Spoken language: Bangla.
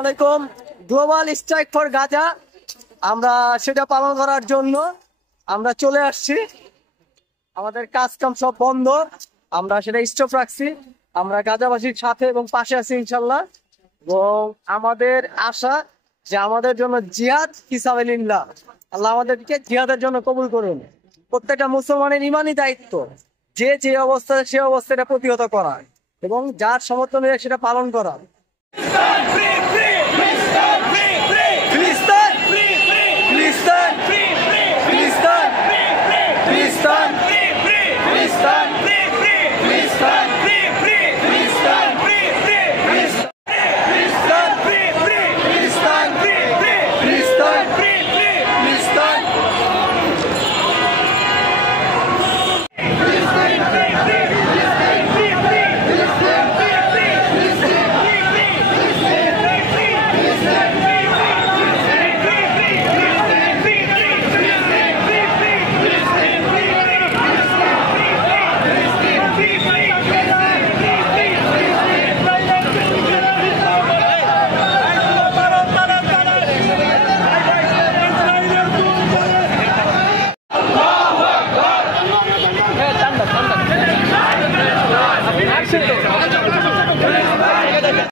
আলাইকুম। গ্লোবাল স্ট্রাইক ফর গাজা, আমরা সেটা পালন করার জন্য আমরা চলে আসছি। আমাদের কাজ কাম সব বন্ধ, আমরা সেটা স্টপ রাখছি। আমরা গাজাবাসীর সাথে এবং পাশে আছি ইনশাল্লাহ। এবং আমাদের আশা যে আমাদের জন্য জিহাদ ফিসাবিলিল্লাহ, আল্লাহ আমাদেরকে জিহাদের জন্য কবুল করুন। প্রত্যেকটা মুসলমানের ইমানি দায়িত্ব যে যে অবস্থা সে অবস্থাটা প্রতিহত করা এবং যার সমর্থনে সেটা পালন করা।